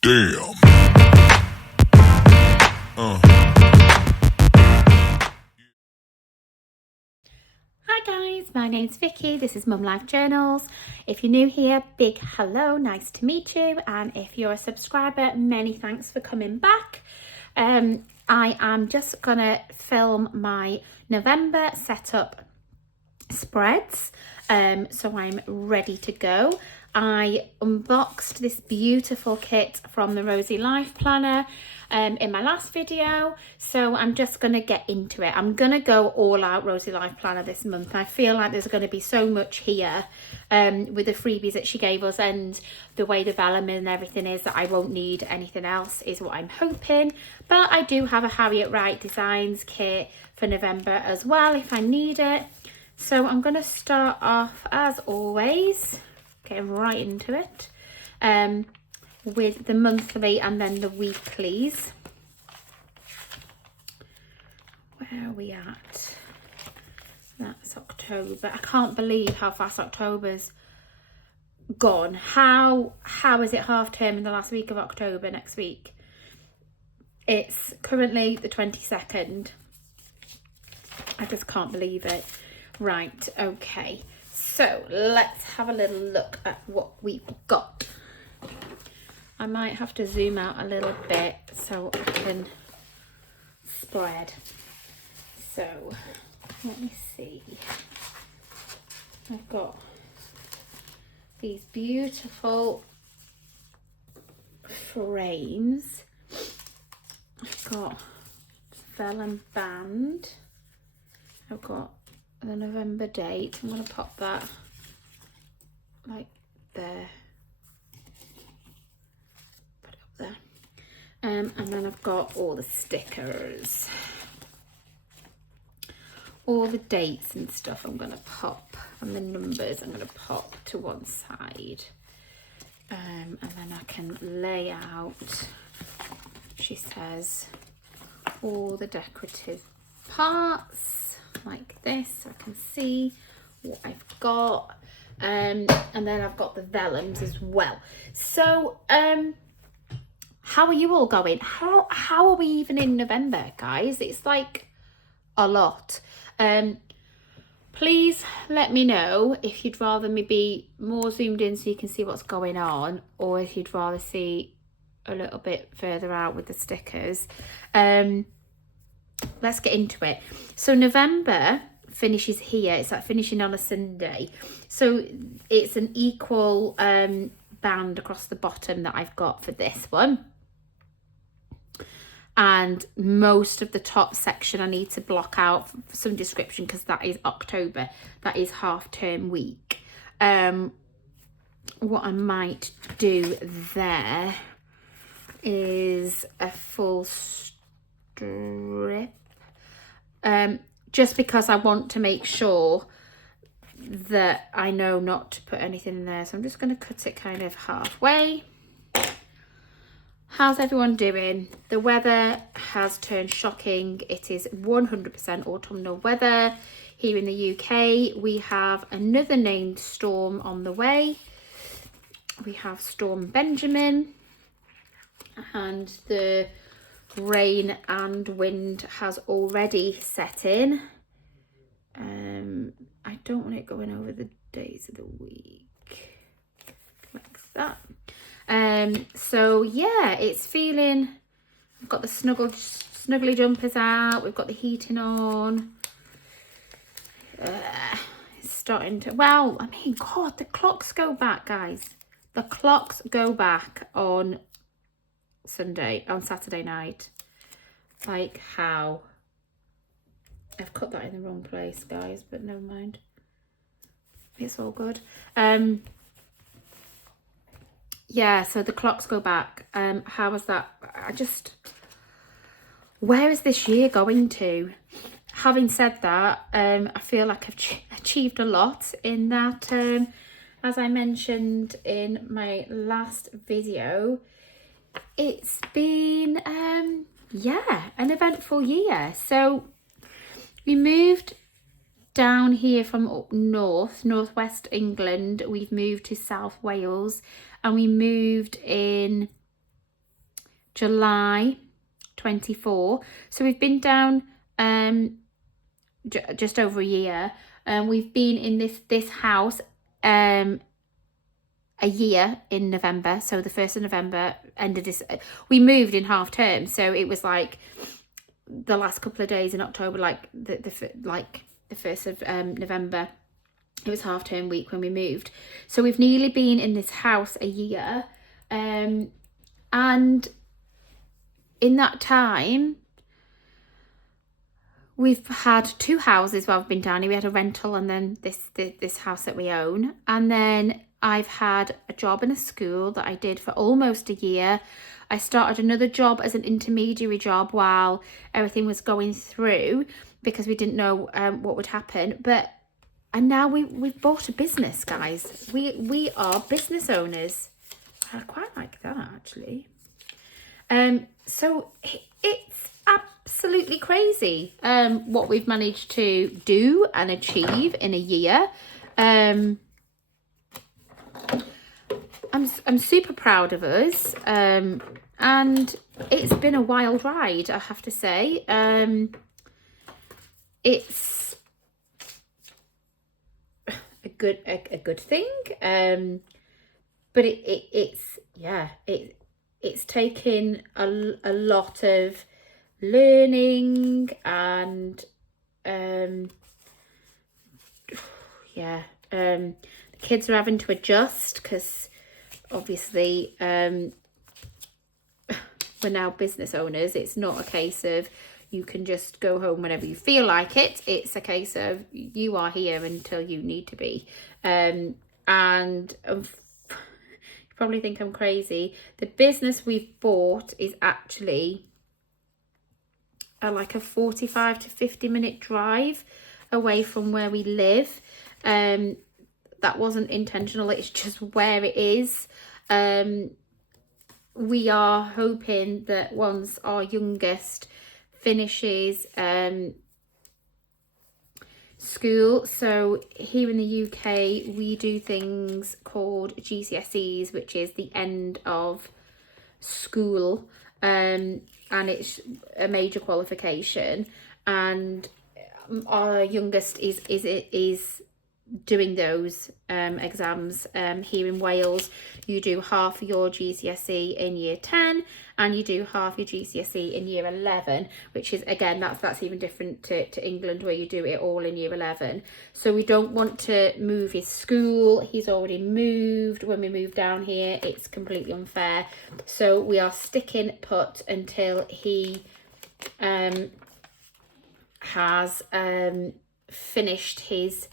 Damn. Hi guys, my name's Vicky, this is Mum Life Journals. If you're new here, big hello, nice to meet you, and if you're a subscriber, many thanks for coming back. I am just gonna film my November setup spreads, so I'm ready to go. I unboxed this beautiful kit from the Rosey Life Planner in my last video, so I'm just going to get into it. I'm going to go all out Rosey Life Planner this month. I feel like there's going to be so much here with the freebies that she gave us and the way the vellum and everything is that I won't need anything else is what I'm hoping. But I do have a Harriet Wright Designs kit for November as well if I need it. So I'm going to start off, as always, getting right into it, with the monthly and then the weeklies. Where are we at? That's October. I can't believe how fast October's gone. How is it half term in the last week of October next week? It's currently the 22nd. I just can't believe it. Right, okay, so let's have a little look at what we've got. I might have to zoom out a little bit so I can spread. So let me see. I've got these beautiful frames. I've got vellum band. I've got the November date. I'm going to pop that like there. Put it up there. And then I've got all the stickers. All the dates and stuff I'm going to pop. And the numbers I'm going to pop to one side. And then I can lay out, she says, all the decorative parts. Like this, so I can see what I've got, and then I've got the vellums as well. So how are you all going? How are we even in November, guys? It's like a lot. Please let me know if you'd rather me be more zoomed in so you can see what's going on, or if you'd rather see a little bit further out with the stickers. Let's get into it. So November finishes here. It's like finishing on a Sunday. So it's an equal band across the bottom that I've got for this one. And most of the top section I need to block out for some description because that is October. That is half term week. What I might do there is a full strip, just because I want to make sure that I know not to put anything in there. So I'm just going to cut it kind of halfway. How's everyone doing? The weather has turned shocking. It is 100% autumnal weather here in the UK. We have another named storm on the way. We have Storm Benjamin, and the rain and wind has already set in. I don't want it going over the days of the week like that. So yeah, it's feeling, I've got the snuggly jumpers out, we've got the heating on. It's starting to, well, I mean, God, the clocks go back, guys. The clocks go back on Saturday night. Like how? I've cut that in the wrong place, guys, but never mind. It's all good. Yeah, so the clocks go back. How was that? Where is this year going to? Having said that, I feel like I've achieved a lot in that. As I mentioned in my last video, it's been yeah, an eventful year. So we moved down here from up northwest England. We've moved to South Wales, and we moved in July 24. So we've been down just over a year. We've been in this house a year in November. So the 1st of November ended this. We moved in half term, so it was like the last couple of days in October, like the 1st of November. It was half term week when we moved. So we've nearly been in this house a year, and in that time we've had 2 houses while we've been down here. We had a rental and then this house that we own, and then I've had a job in a school that I did for almost a year. I started another job as an intermediary job while everything was going through, because we didn't know what would happen. And now we've bought a business, guys. We are business owners. I quite like that, actually. So it's absolutely crazy what we've managed to do and achieve in a year. I'm super proud of us, and it's been a wild ride, I have to say. It's a good thing, but it's taken a lot of learning, and the kids are having to adjust, because obviously we're now business owners. It's not a case of you can just go home whenever you feel like it. It's a case of you are here until you need to be. And you probably think I'm crazy. The business we've bought is actually like a 45 to 50 minute drive away from where we live. That wasn't intentional, it's just where it is. We are hoping that once our youngest finishes school, so here in the UK we do things called GCSEs, which is the end of school, and it's a major qualification, and our youngest is doing those exams. Here in Wales, you do half your GCSE in year 10 and you do half your GCSE in year 11, which is, again, that's even different to England, where you do it all in year 11. So we don't want to move his school. He's already moved. When we move down here, it's completely unfair. So we are sticking put until he has finished his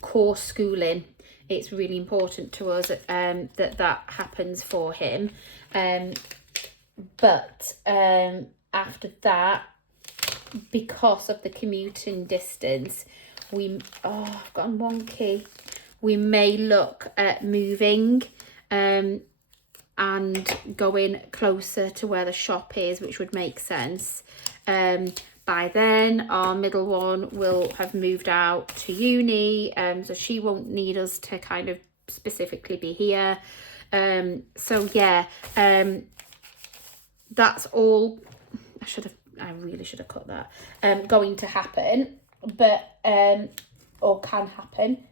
core schooling. It's really important to us that happens for him, but after that, because of the commuting distance, I've gotten wonky, we may look at moving and going closer to where the shop is, which would make sense. By then, our middle one will have moved out to uni, so she won't need us to kind of specifically be here. So yeah, that's all. I really should have cut that. Going to happen, but or can happen,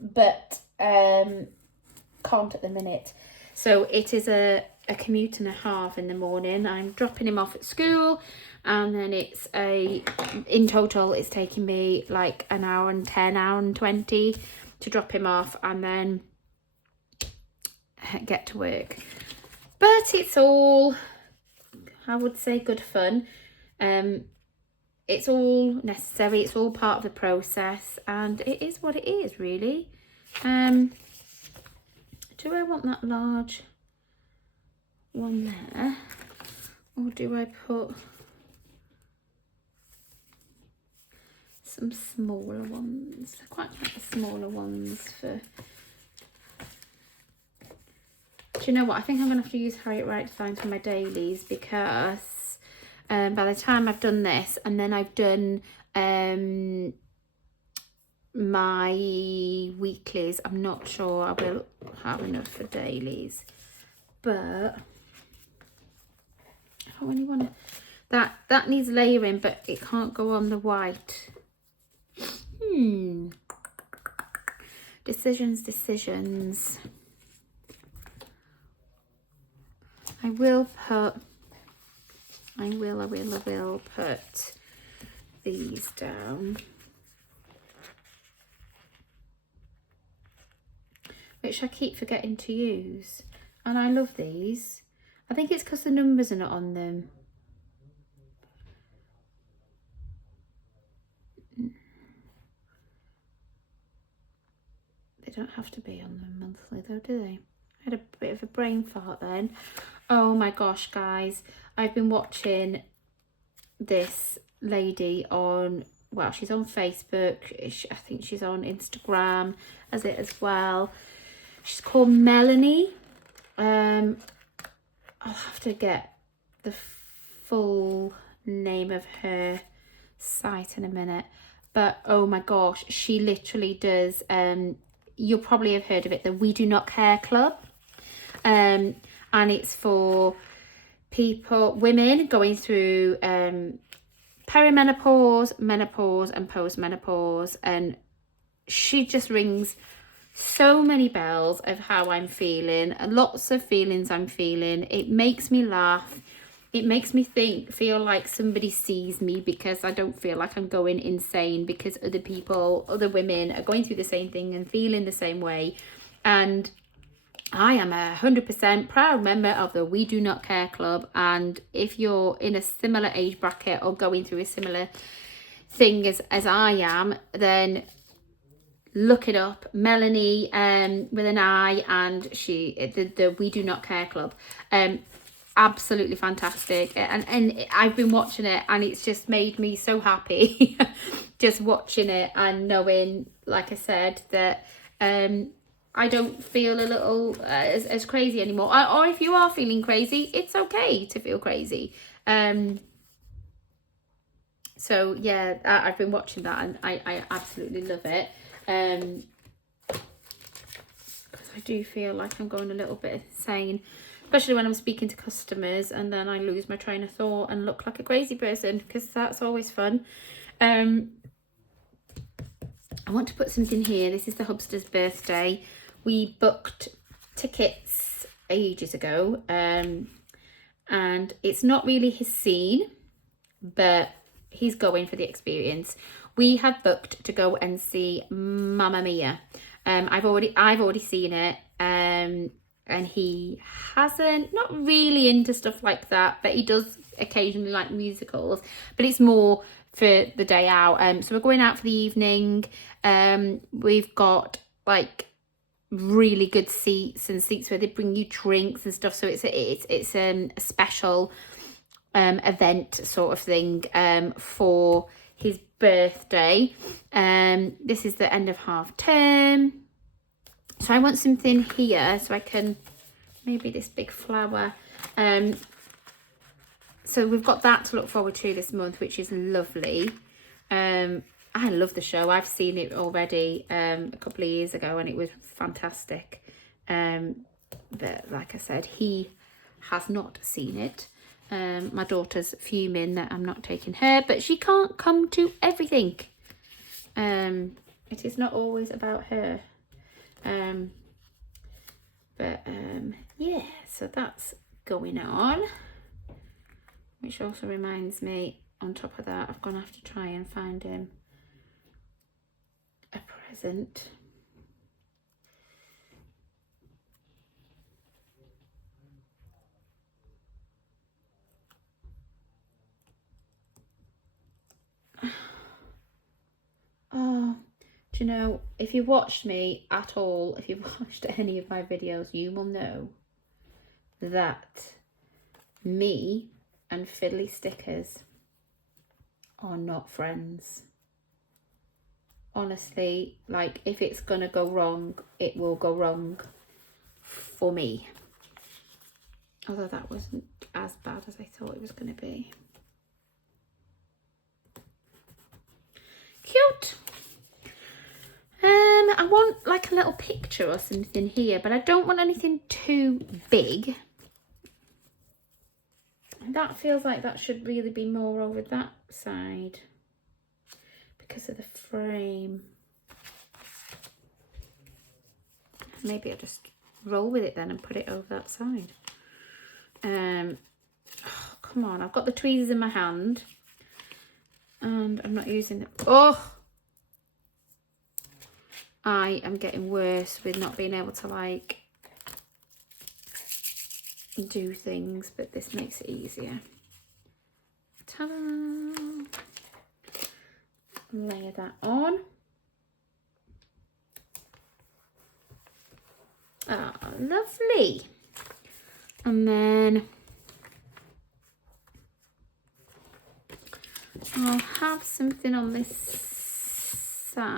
but can't at the minute. So it is a commute and a half in the morning. I'm dropping him off at school, and then in total it's taking me like an hour and 10, hour and 20 to drop him off and then get to work. But it's all, I would say, good fun. It's all necessary, it's all part of the process, and it is what it is, really. Do I want that large one there, or do I put some smaller ones? I quite like the smaller ones for... Do you know what? I think I'm going to have to use Harriet Wright designs for my dailies, because by the time I've done this, and then I've done my weeklies, I'm not sure I will have enough for dailies. But don't really want to, that needs layering, but it can't go on the white. Decisions. I will put these down, which I keep forgetting to use, and I love these. I think it's because the numbers are not on them. They don't have to be on them monthly though, do they? I had a bit of a brain fart then. Oh my gosh, guys, I've been watching this lady on, well, she's on Facebook, I think she's on Instagram as well. She's called Melanie. I'll have to get the full name of her site in a minute, but oh my gosh, she literally does, you'll probably have heard of it, the We Do Not Care Club, and it's for women going through perimenopause, menopause and postmenopause, and she just rings so many bells of how I'm feeling, lots of feelings I'm feeling. It makes me laugh. It makes me feel like somebody sees me, because I don't feel like I'm going insane, because other women are going through the same thing and feeling the same way. And I am 100% proud member of the We Do Not Care Club. And if you're in a similar age bracket or going through a similar thing as I am, then look it up. Melanie with an I, and the We Do Not Care Club. Absolutely fantastic, and I've been watching it, and it's just made me so happy just watching it and knowing, like I said, that I don't feel a little as crazy anymore. Or if you are feeling crazy, it's okay to feel crazy. So yeah, I've been watching that, and I absolutely love it. Because I do feel like I'm going a little bit insane, especially when I'm speaking to customers and then I lose my train of thought and look like a crazy person, because that's always fun. I want to put something here. This is the Hubster's birthday. We booked tickets ages ago, and it's not really his scene, but he's going for the experience. We have booked to go and see Mamma Mia. I've already seen it, and he hasn't, not really into stuff like that, but he does occasionally like musicals, but it's more for the day out. So we're going out for the evening. We've got like really good seats, and seats where they bring you drinks and stuff, so it's a special event sort of thing for his birthday. This is the end of half term, so I want something here so I can, maybe this big flower. So we've got that to look forward to this month, which is lovely. I love the show. I've seen it already a couple of years ago, and it was fantastic. But like I said, he has not seen it. My daughter's fuming that I'm not taking her, but she can't come to everything. It is not always about her. Yeah, so that's going on, which also reminds me, on top of that, I'm gonna have to try and find him a present. Oh, do you know, if you've watched me at all, if you've watched any of my videos, you will know that me and fiddly stickers are not friends. Honestly, like, if it's gonna go wrong, it will go wrong for me. Although that wasn't as bad as I thought it was gonna be. Cute. I want like a little picture or something here, but I don't want anything too big. that feels like that should really be more over that side because of the frame. Maybe I'll just roll with it then and put it over that side. Oh, come on, I've got the tweezers in my hand and I'm not using it. Oh, I am getting worse with not being able to like do things, but this makes it easier. Ta-da! Layer that on. Ah, lovely. And then I'll have something on this side.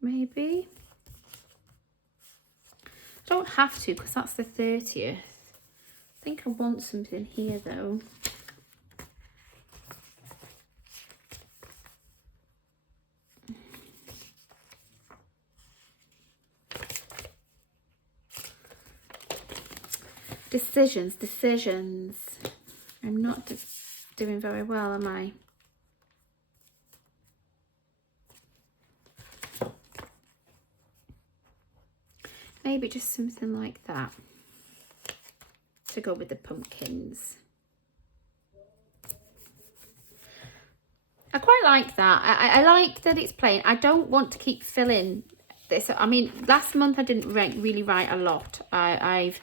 Maybe. I don't have to because that's the 30th. I think I want something here though. Decisions. I'm not doing very well, am I? Maybe just something like that to go with the pumpkins. I quite like that. I like that it's plain. I don't want to keep filling this. I mean, last month I didn't really write a lot. I've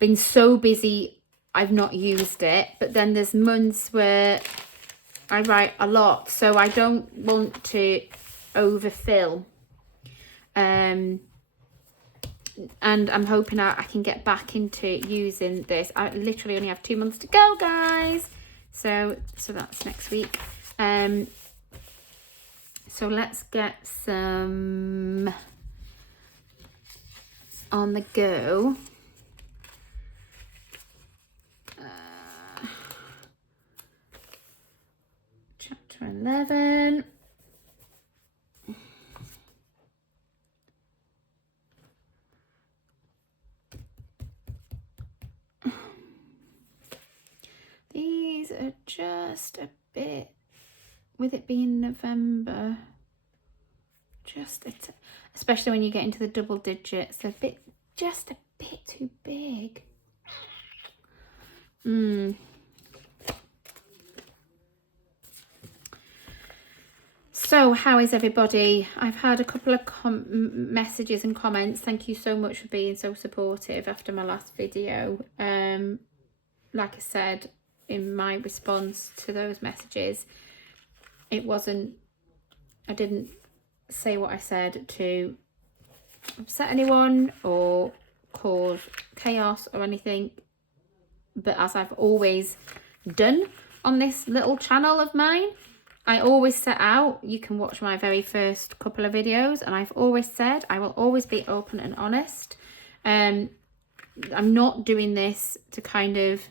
been so busy I've not used it, but then there's months where I write a lot, so I don't want to overfill. And I'm hoping I can get back into using this. I literally only have 2 months to go, guys, so that's next week. So let's get some on the go. Chapter 11. These are just a bit, with it being November, especially when you get into the double digits, just a bit too big. So how is everybody? I've had a couple of messages and comments. Thank you so much for being so supportive after my last video. Like I said in my response to those messages, I didn't say what I said to upset anyone or cause chaos or anything, but as I've always done on this little channel of mine, I always set out, you can watch my very first couple of videos, and I've always said I will always be open and honest. I'm not doing this to kind of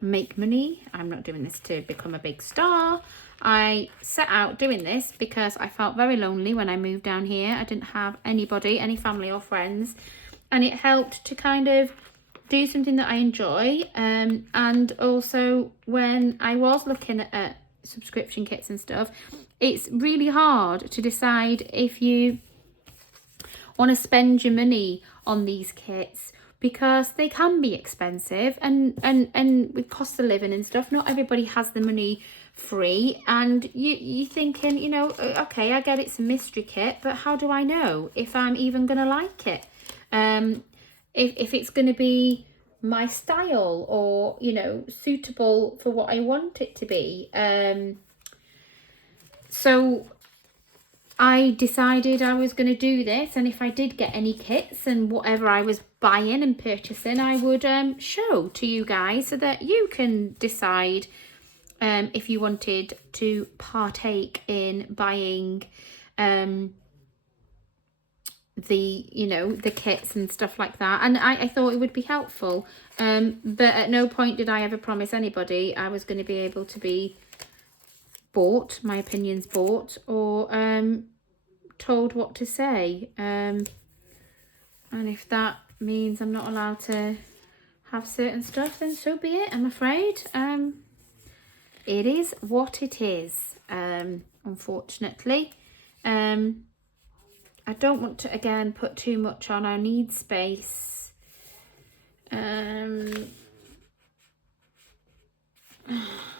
make money. I'm not doing this to become a big star. I set out doing this because I felt very lonely when I moved down here. I didn't have anybody, any family or friends, and it helped to kind of do something that I enjoy. And also when I was looking at subscription kits and stuff, it's really hard to decide if you want to spend your money on these kits, because they can be expensive, and with cost of living and stuff, not everybody has the money free, and you're thinking, you know, okay, I get it's a mystery kit, but how do I know if I'm even gonna like it, if it's gonna be my style, or, you know, suitable for what I want it to be. So I decided I was going to do this, and if I did get any kits and whatever I was buying and purchasing, I would show to you guys so that you can decide if you wanted to partake in buying the kits and stuff like that. And I thought it would be helpful, but at no point did I ever promise anybody I was going to be able to be bought, my opinions bought, or told what to say. And if that means I'm not allowed to have certain stuff, then so be it, I'm afraid. It is what it is, unfortunately. I don't want to, again, put too much on. I need space. I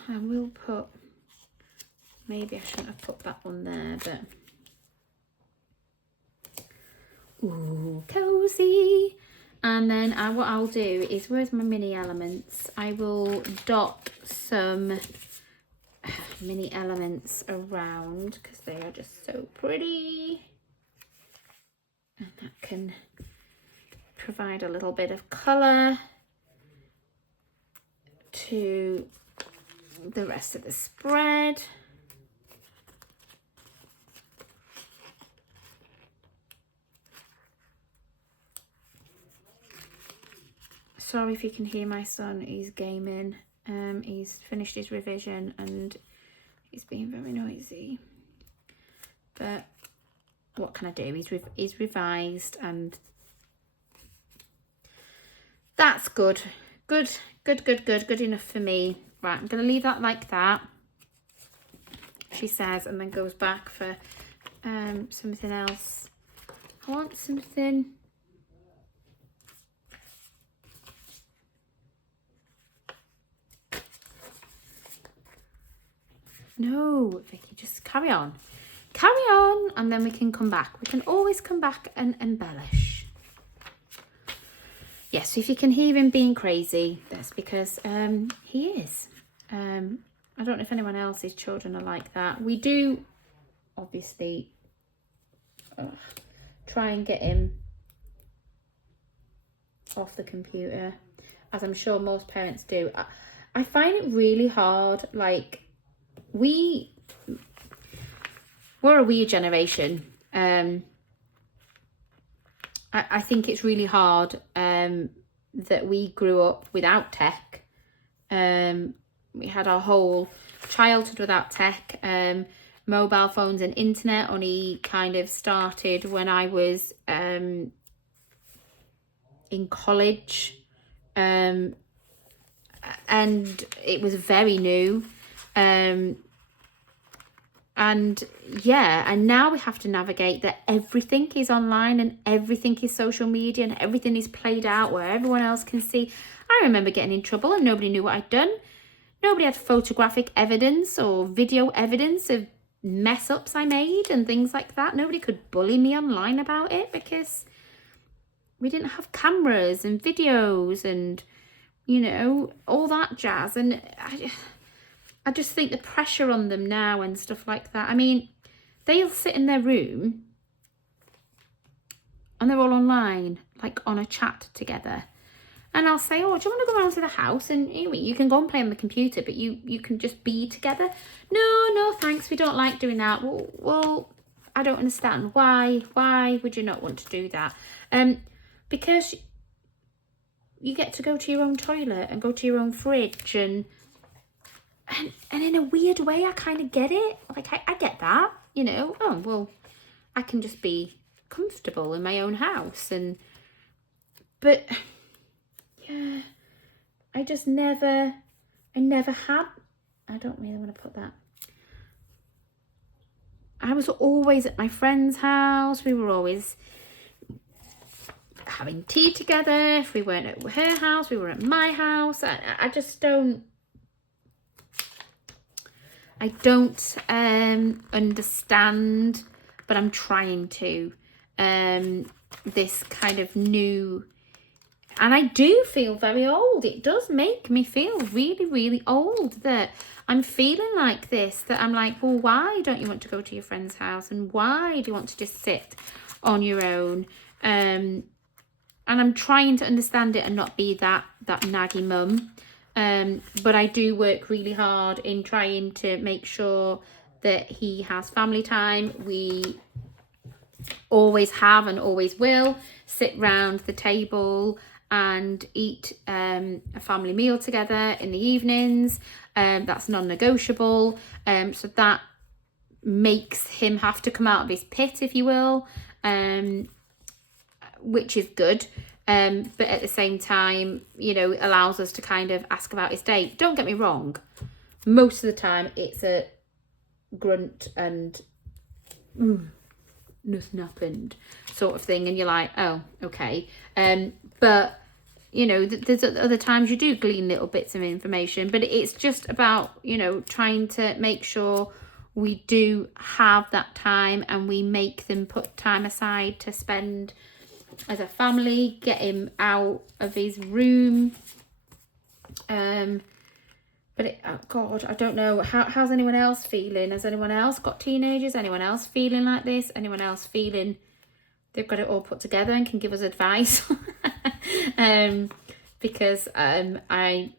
will put, maybe I shouldn't have put that one there, but... Ooh, cozy. And then what I'll do is, where's my mini elements? I will dot some mini elements around because they are just so pretty. And that can provide a little bit of colour to the rest of the spread. Sorry if you can hear my son, he's gaming. He's finished his revision and he's being very noisy. But what can I do? He's revised and that's good. Good enough for me. Right, I'm going to leave that like that, she says, and then goes back for something else. I want something... No, Vicky, just carry on. Carry on, and then we can come back. We can always come back and embellish. Yes, so if you can hear him being crazy, that's because he is. I don't know if anyone else's children are like that. We do, obviously, try and get him off the computer, as I'm sure most parents do. I find it really hard, like... We're a weird generation. I think it's really hard that we grew up without tech. We had our whole childhood without tech. Mobile phones and internet only kind of started when I was in college. And it was very new. And yeah, and now we have to navigate that everything is online and everything is social media and everything is played out where everyone else can see. I remember getting in trouble and nobody knew what I'd done. Nobody had photographic evidence or video evidence of mess ups I made and things like that. Nobody could bully me online about it because we didn't have cameras and videos and, you know, all that jazz. And I just think the pressure on them now and stuff like that. I mean, they'll sit in their room and they're all online, like on a chat together. And I'll say, oh, do you want to go around to the house? And you can go and play on the computer, but you can just be together. No, thanks. We don't like doing that. Well, I don't understand. Why would you not want to do that? Because you get to go to your own toilet and go to your own fridge and in a weird way, I kind of get it. Like, I get that, you know. Oh, well, I can just be comfortable in my own house. But, yeah, I never had, I don't really want to put that. I was always at my friend's house. We were always having tea together. If we weren't at her house, we were at my house. I just don't. I don't understand, but I'm trying to, this kind of new, and I do feel very old. It does make me feel really, really old that I'm feeling like this, that I'm like, well, why don't you want to go to your friend's house? And why do you want to just sit on your own? And I'm trying to understand it and not be that naggy mum. But I do work really hard in trying to make sure that he has family time. We always have and always will sit round the table and eat a family meal together in the evenings. That's non-negotiable. So that makes him have to come out of his pit, if you will. which is good. But at the same time, you know, it allows us to kind of ask about his day. Don't get me wrong, most of the time it's a grunt and nothing happened sort of thing, and you're like, oh, okay. But you know, there's other times you do glean little bits of information, but it's just about, you know, trying to make sure we do have that time, and we make them put time aside to spend as a family, get him out of his room. But oh God, I don't know. How's anyone else feeling? Has anyone else got teenagers? Anyone else feeling like this? Anyone else feeling they've got it all put together and can give us advice? Because I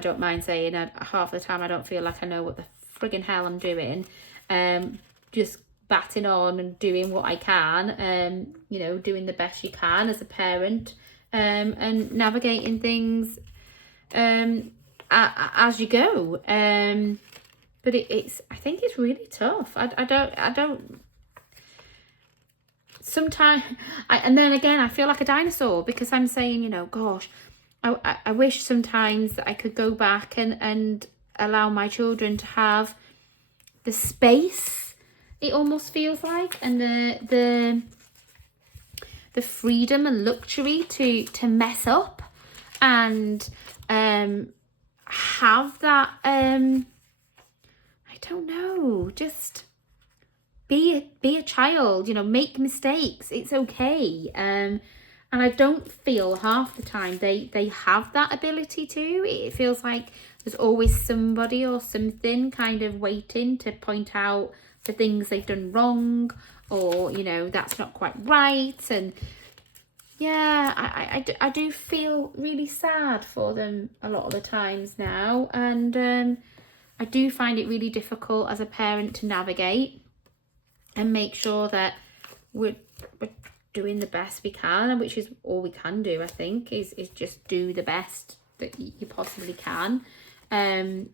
don't mind saying half the time I don't feel like I know what the friggin' hell I'm doing. Just batting on and doing what I can, you know, doing the best you can as a parent, and navigating things as you go. But it's I think it's really tough. I don't sometimes, and then again I feel like a dinosaur, because I'm saying, you know, gosh, I wish sometimes that I could go back and allow my children to have the space, it almost feels like, and the freedom and luxury to mess up and have that I don't know, just be a child, you know, make mistakes, it's okay. And I don't feel half the time they have that ability to. It feels like there's always somebody or something kind of waiting to point out the things they've done wrong, or, you know, that's not quite right. And yeah, I do feel really sad for them a lot of the times now. And I do find it really difficult as a parent to navigate and make sure that we're doing the best we can, which is all we can do, I think, is just do the best that you possibly can. But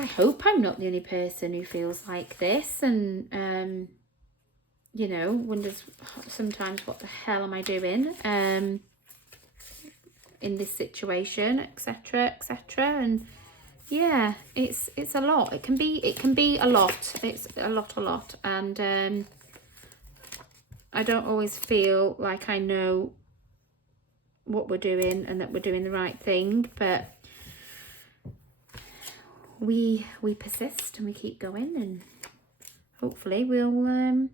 I hope I'm not the only person who feels like this, and you know, wonders sometimes what the hell am I doing in this situation, etc, etc. And yeah, it's a lot. It can be a lot. It's a lot. And I don't always feel like I know what we're doing and that we're doing the right thing, but we persist and we keep going, and hopefully we'll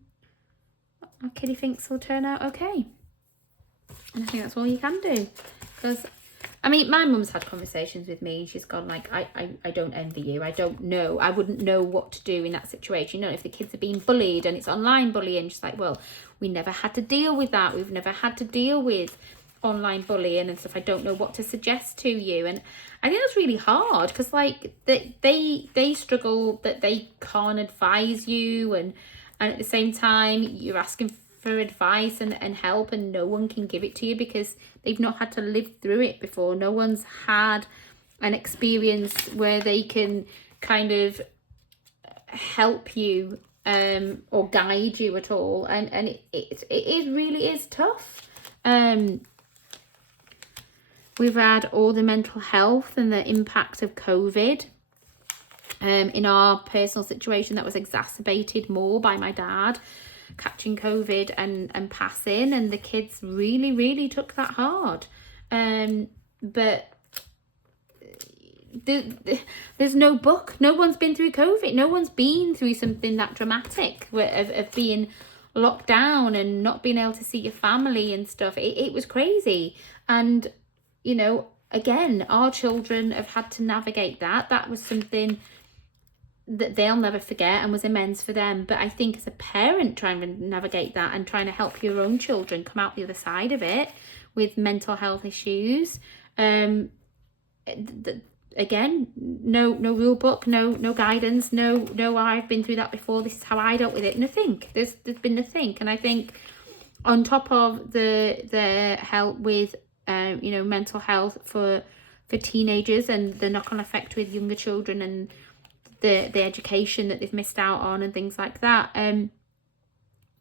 our kiddie thinks will turn out okay. And I think that's all you can do, because I mean, my mum's had conversations with me and she's gone like, I don't envy you. I don't know. I wouldn't know what to do in that situation. You know, if the kids are being bullied and it's online bullying, she's like, well, we never had to deal with that. We've never had to deal with online bullying and stuff. I don't know what to suggest to you. And I think that's really hard, because like they struggle that they can't advise you, and at the same time you're asking for advice and help, and no one can give it to you because they've not had to live through it before. No one's had an experience where they can kind of help you or guide you at all, and it really is tough. We've had all the mental health and the impact of COVID in our personal situation that was exacerbated more by my dad catching COVID and passing, and the kids really took that hard. But there's no book. No one's been through COVID. No one's been through something that dramatic of being locked down and not being able to see your family and stuff. It was crazy. And, you know, again, our children have had to navigate that. That was something that they'll never forget and was immense for them. But I think as a parent, trying to navigate that and trying to help your own children come out the other side of it with mental health issues, again, no rule book, no guidance, no I've been through that before, this is how I dealt with it. Nothing. There's been nothing. And I think on top of the help with you know, mental health for teenagers and the knock-on effect with younger children and the education that they've missed out on and things like that,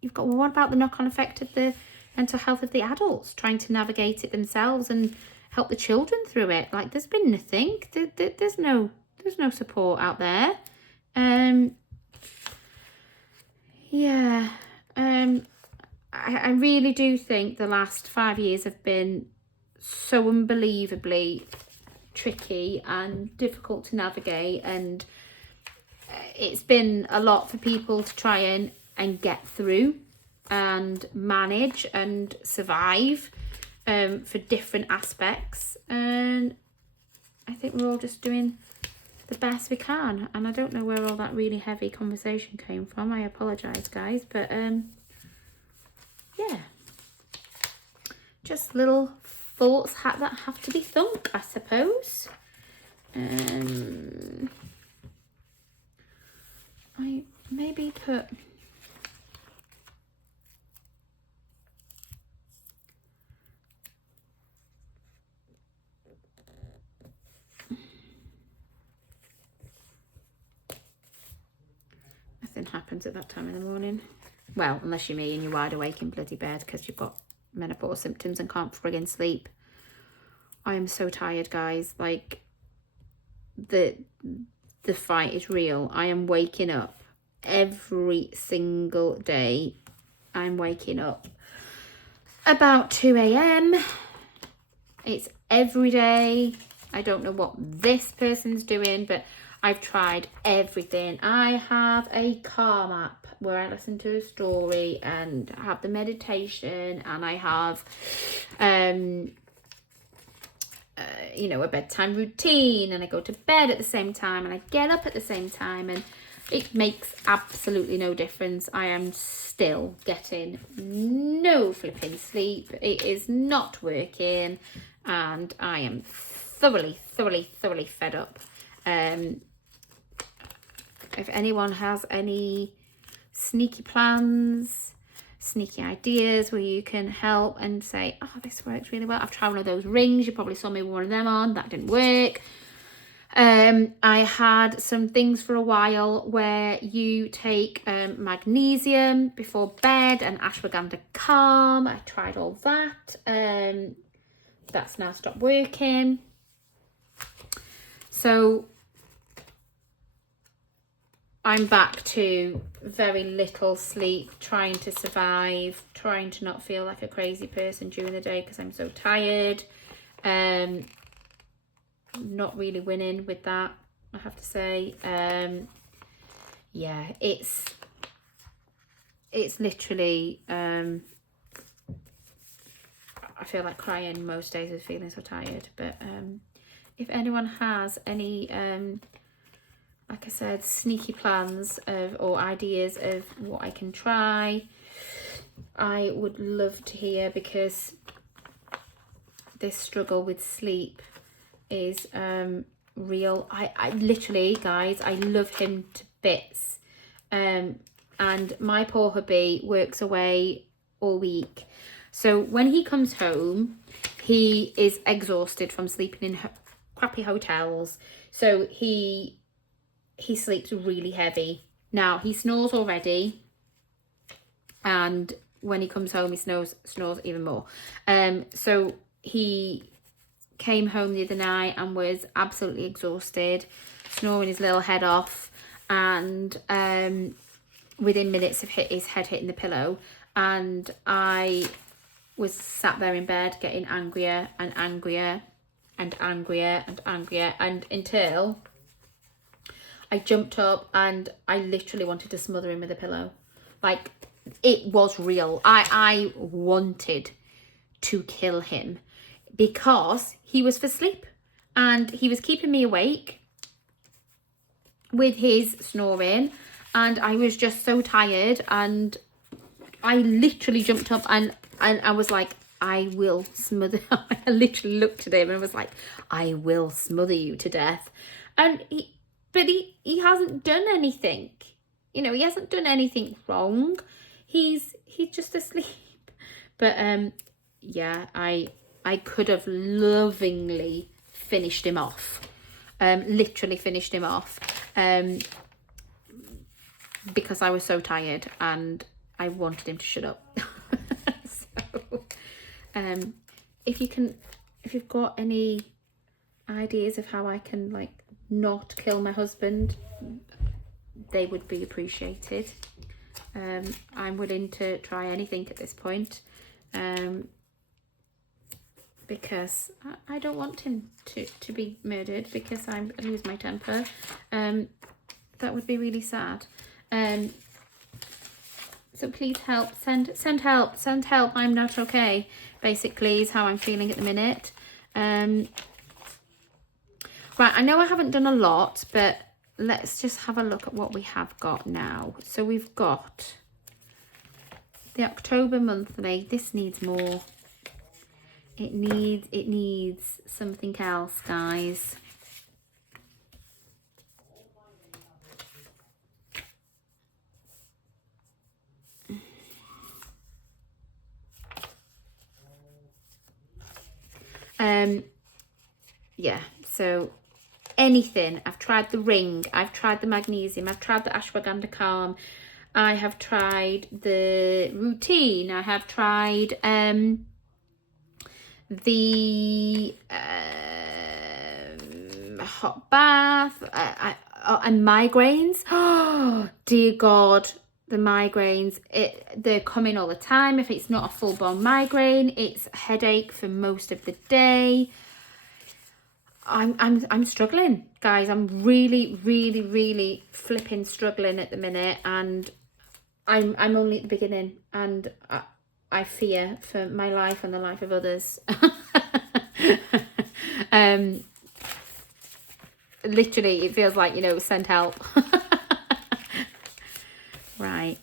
you've got, well, what about the knock-on effect of the mental health of the adults, trying to navigate it themselves and help the children through it. Like, there's been nothing. There's no support out there. Yeah. I really do think the last 5 years have been so unbelievably tricky and difficult to navigate, and it's been a lot for people to try and get through and manage and survive for different aspects, and I think we're all just doing the best we can. And I don't know where all that really heavy conversation came from. I apologize, guys, but yeah, just little thoughts that have to be thunk, I suppose. I maybe put nothing happens at that time in the morning. Well, unless you're me and you're wide awake in bloody bed because you've got menopause symptoms and can't friggin' sleep. I am so tired, guys. Like, the fight is real. I am waking up every single day. I'm waking up about 2 a.m. It's every day. I don't know what this person's doing, but I've tried everything. I have a calm app where I listen to a story and have the meditation, and I have you know, a bedtime routine, and I go to bed at the same time and I get up at the same time, and it makes absolutely no difference. I am still getting no flipping sleep. It is not working, and I am thoroughly fed up. If anyone has any sneaky plans, sneaky ideas where you can help and say, oh, this works really well. I've tried one of those rings. You probably saw me with one of them on. That didn't work. I had some things for a while where you take magnesium before bed and ashwagandha calm. I tried all that. That's now stopped working. So I'm back to very little sleep, trying to survive, trying to not feel like a crazy person during the day because I'm so tired. Not really winning with that, I have to say. Yeah, it's literally, I feel like crying most days with feeling so tired. But if anyone has any like I said, sneaky plans or ideas of what I can try, I would love to hear, because this struggle with sleep is real. I literally, guys, I love him to bits, and my poor hubby works away all week, so when he comes home he is exhausted from sleeping in crappy hotels, so he sleeps really heavy. Now, he snores already, and when he comes home he snores even more. So he came home the other night and was absolutely exhausted, snoring his little head off, and within minutes of his head hitting the pillow, and I was sat there in bed getting angrier and angrier and angrier and angrier, and until I jumped up and I literally wanted to smother him with a pillow. Like, it was real. I wanted to kill him because he was for sleep and he was keeping me awake with his snoring, and I was just so tired, and I literally jumped up and I was like, I will smother. I literally looked at him and was like, I will smother you to death. And But he hasn't done anything. You know, he hasn't done anything wrong. He's just asleep. But yeah, I could have lovingly finished him off. Literally finished him off. Because I was so tired and I wanted him to shut up. So If you've got any ideas of how I can like not kill my husband, they would be appreciated. I'm willing to try anything at this point, because I don't want him to be murdered because I lose my temper. That would be really sad. So please help, send help. I'm not okay, basically, is how I'm feeling at the minute. Right, I know I haven't done a lot, but let's just have a look at what we have got now. So we've got the October monthly. This needs more. It needs something else, guys. Yeah, so anything. I've tried the ring, I've tried the magnesium, I've tried the ashwagandha calm, I have tried the routine, I have tried the hot bath, and migraines. Oh dear God, the migraines, they're coming all the time. If it's not a full-blown migraine, it's a headache for most of the day. I'm struggling, guys. I'm really flipping struggling at the minute, and I'm only at the beginning, and I fear for my life and the life of others. Literally, it feels like, you know, send help. Right,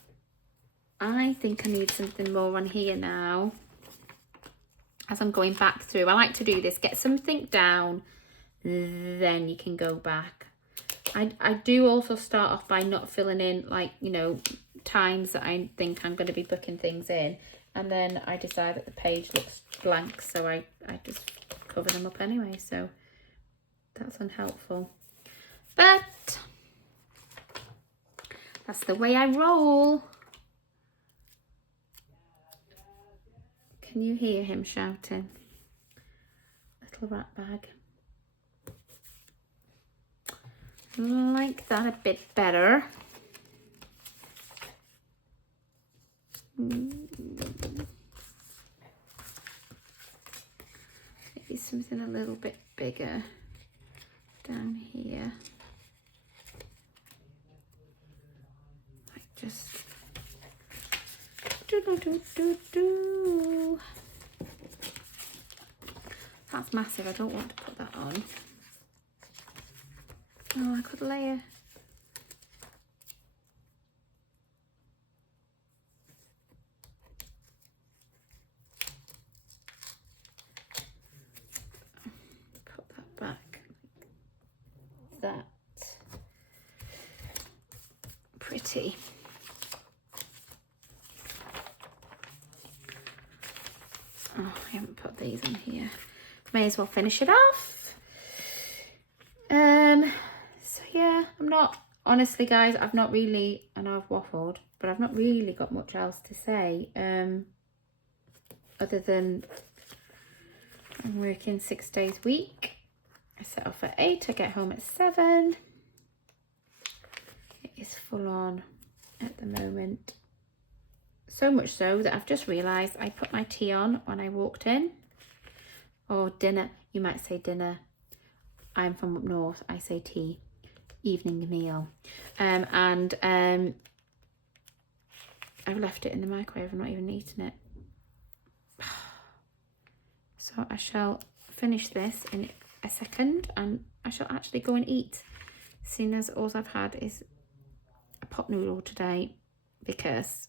I think I need something more on here now as I'm going back through. I like to do this, get something down, then you can go back. I do also start off by not filling in, like, you know, times that I think I'm going to be booking things in, and then I decide that the page looks blank, so I just cover them up anyway. So that's unhelpful, but that's the way I roll. Can you hear him shouting? Little rat bag. Like that a bit better. Maybe something a little bit bigger down here. Like just do. That's massive. I don't want to put that on. Oh, I could layer. Put that back. That. Pretty. Oh, I haven't put these on here. May as well finish it off. So yeah, I'm not, honestly guys, I've not really, I know I've waffled, but I've not really got much else to say, other than I'm working 6 days a week. I set off at 8, I get home at 7. It is full on at the moment. So much so that I've just realised I put my tea on when I walked in. Or dinner, you might say dinner. I'm from up north, I say tea. Evening meal. I've left it in the microwave, I'm not even eating it. So I shall finish this in a second, and I shall actually go and eat, seeing as all I've had is a pot noodle today, because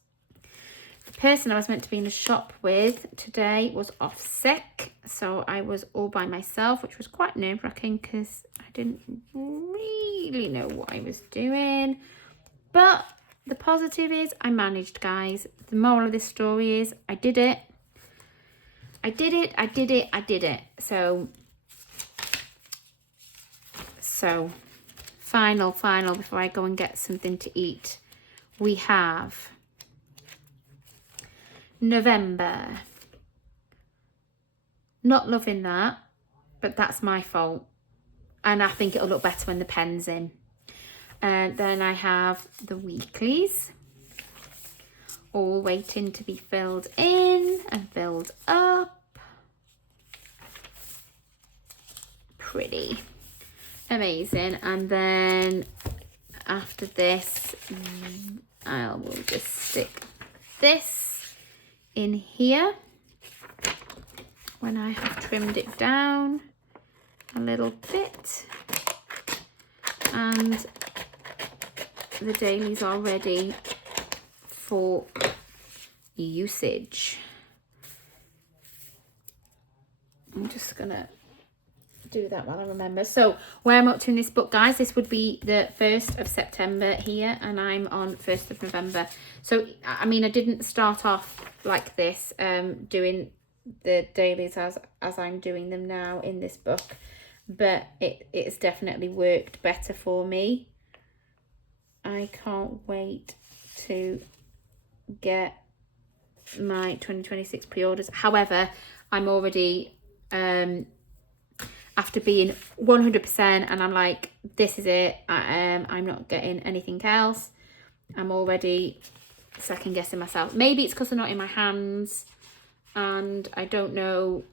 the person I was meant to be in the shop with today was off sick, so I was all by myself, which was quite nerve-wracking because I didn't really know what I was doing. But the positive is I managed, guys. The moral of this story is I did it. I did it. So final before I go and get something to eat, we have November, Not loving that, but that's my fault. And I think it'll look better when the pen's in. And then I have the weeklies, all waiting to be filled in and filled up. Pretty amazing. And then after this, I will just stick this in here when I have trimmed it down a little bit, and the dailies are ready for usage. I'm just gonna do that while I remember. So where I'm up to in this book, guys, this would be the 1st of September here, and I'm on 1st of November. So I mean, I didn't start off like this, doing the dailies as I'm doing them now in this book, but it's definitely worked better for me. I can't wait to get my 2026 pre-orders. However, I'm already after being 100%, and I'm like, this is it, I'm not getting anything else. I'm already second guessing myself. Maybe it's because they're not in my hands, and I don't know,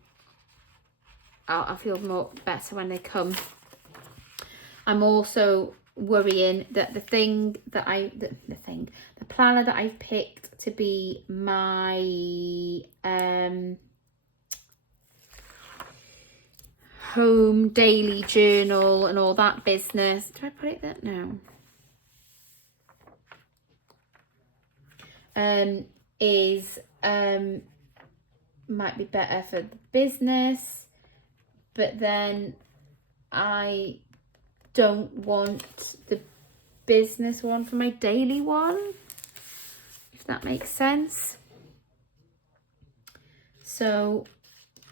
I'll feel more better when they come. I'm also worrying that the planner that I've picked to be my home daily journal and all that business. Did I put it there? No. Is might be better for the business, but then I don't want the business one for my daily one, if that makes sense. So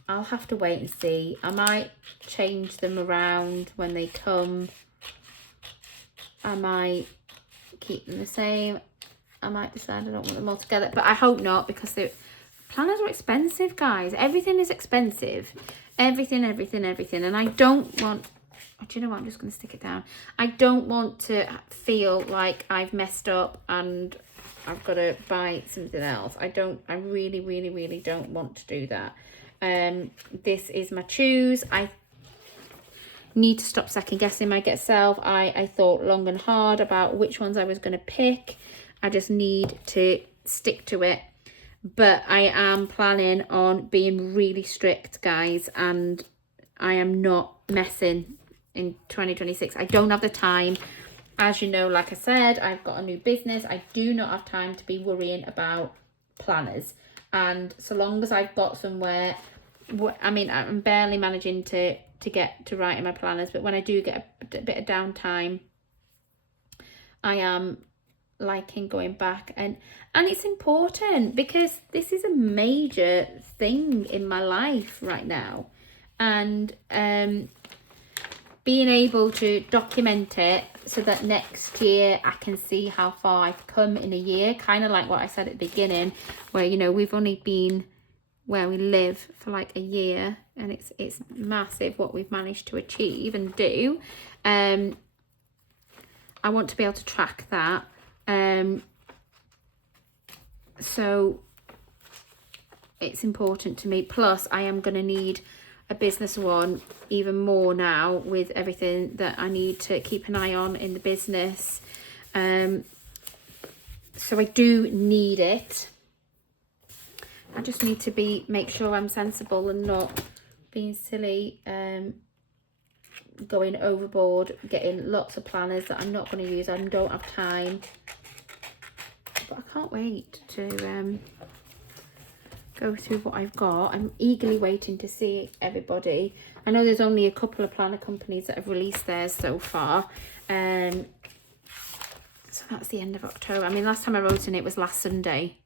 I'll have to wait and see. I might change them around when they come. I might keep them the same. I might decide I don't want them all together, but I hope not, because the planners are expensive, guys. Everything is expensive. Everything. And I don't want, do you know what? I'm just going to stick it down. I don't want to feel like I've messed up and I've got to buy something else. I really don't want to do that. This is my choose. I need to stop second guessing myself. I thought long and hard about which ones I was going to pick. I just need to stick to it. But I am planning on being really strict, guys, and I am not messing in 2026. I don't have the time. As you know, like I said, I've got a new business. I do not have time to be worrying about planners. And so long as I've got somewhere, I mean, I'm barely managing to get to writing my planners, but when I do get a bit of downtime, I am liking going back, and it's important because this is a major thing in my life right now, and being able to document it so that next year I can see how far I've come in a year, kind of like what I said at the beginning, where, you know, we've only been where we live for like a year, and it's massive what we've managed to achieve and do. I want to be able to track that. So it's important to me. Plus I am going to need a business one even more now with everything that I need to keep an eye on in the business. So I do need it. I just need to make sure I'm sensible and not being silly, going overboard, getting lots of planners that I'm not going to use. I don't have time. But I can't wait to go through what I've got. I'm eagerly waiting to see everybody. I know there's only a couple of planner companies that have released theirs so far. So that's the end of October. I mean, last time I wrote in it was last Sunday,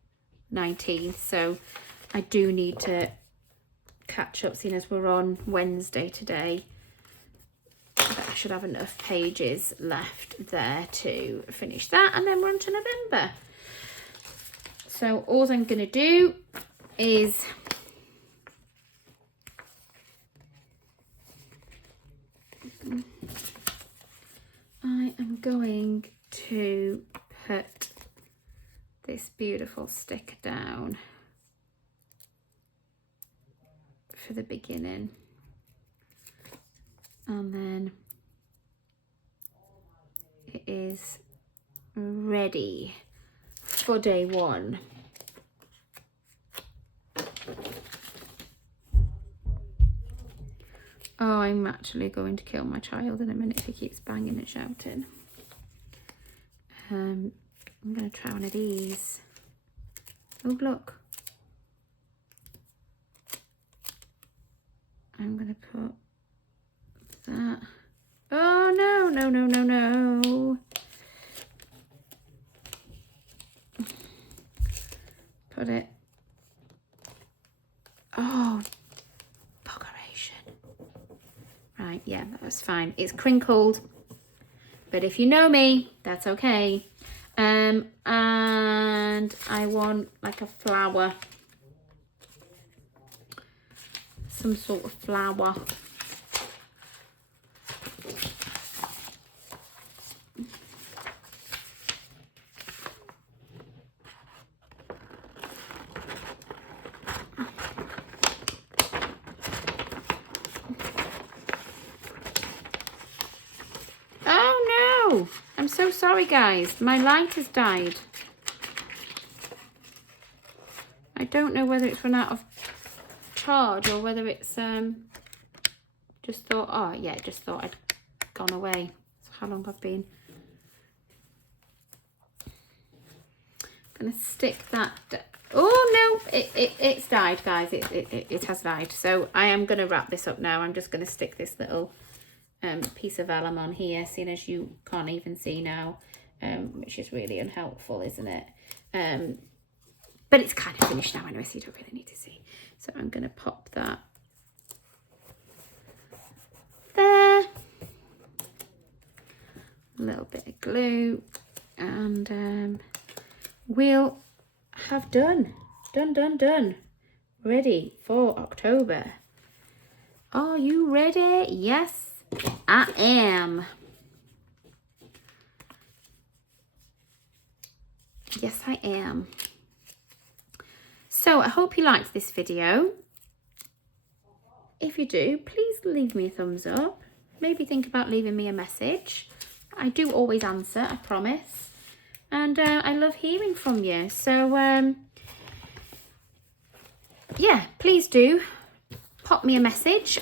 19th. So I do need to catch up, seeing as we're on Wednesday today. But I should have enough pages left there to finish that, and then we're on to November. So all I'm going to do is I am going to put this beautiful sticker down for the beginning, and then it is ready for day one. Oh, I'm actually going to kill my child in a minute if he keeps banging and shouting. I'm going to try one of these. Oh, look. I'm going to put that. Oh, no, no, no, no, no. Put it. Oh, buggeration. Right, yeah, that was fine. It's crinkled, but if you know me, that's okay. And I want like a flower. Some sort of flower. Oh no! I'm so sorry guys, my light has died. I don't know whether it's run out of charge or whether it's just thought, oh yeah, just thought I'd gone away. That's how long I've been. Gonna stick that. Oh no, it's died, guys. It has died. So I am gonna wrap this up now. I'm just gonna stick this little piece of vellum on here, seeing as you can't even see now, which is really unhelpful, isn't it? But it's kind of finished now anyway, so you don't really need to see. So I'm gonna pop that there. A little bit of glue, and we'll have done, ready for October. Are you ready? Yes, I am. Yes, I am. So I hope you liked this video. If you do, please leave me a thumbs up. Maybe think about leaving me a message. I do always answer, I promise. And I love hearing from you. So yeah, please do pop me a message.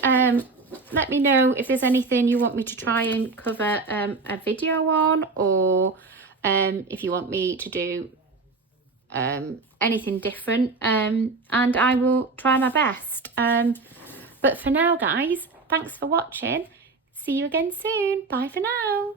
Let me know if there's anything you want me to try and cover a video on, or if you want me to do anything different, and I will try my best. But for now guys, thanks for watching. See you again soon. Bye for now.